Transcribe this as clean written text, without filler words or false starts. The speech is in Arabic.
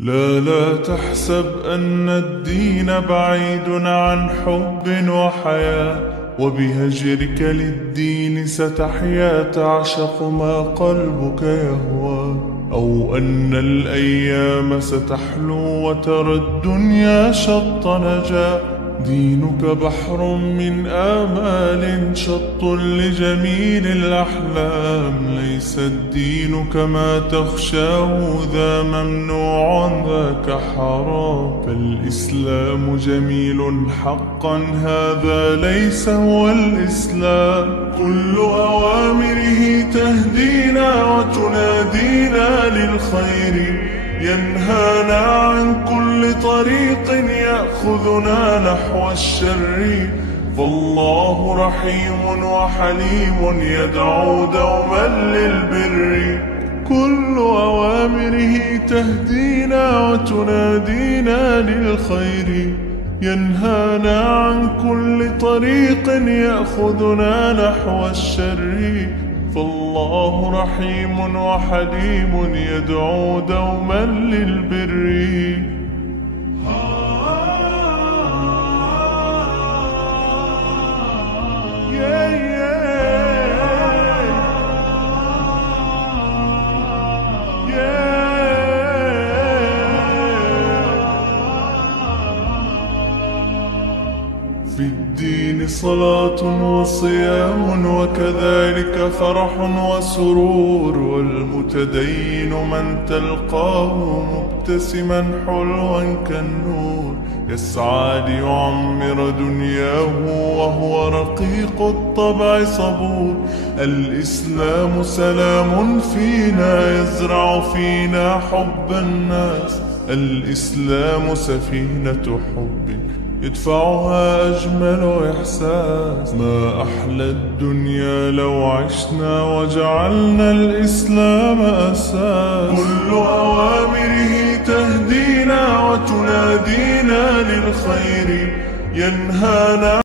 لا تحسب أن الدين بعيد عن حب وحياة، وبهجرك للدين ستحيا تعشق ما قلبك يهوى، أو أن الأيام ستحلو وترى الدنيا شط نجاة. دينك بحر من آمال شط لجميل الأحلام، ليس الدين كما تخشاه ذا ممنوع ذاك حرام. فالإسلام جميل حقا هذا ليس هو الإسلام، كل أوامره تهدينا وتنادينا للخير، ينهانا عن كل طريق يأخذنا نحو الشر. فالله رحيم وحليم يدعو دوما للبر، كل أوامره تهدينا وتنادينا للخير، ينهانا عن كل طريق يأخذنا نحو الشر. فالله رحيم وحليم يدعو دوما للبر. في الدين صلاة وصيام وكذلك فرح وسرور، والمتدين من تلقاه مبتسما حلوا كالنور، يسعى ليعمر دنياه وهو رقيق الطبع صبور. الإسلام سلام فينا يزرع فينا حب الناس، الإسلام سفينة حب يدفعها أجمل إحساس. ما أحلى الدنيا لو عشنا وجعلنا الإسلام أساس، كل أوامره تهدينا وتنادينا للخير، ينهانا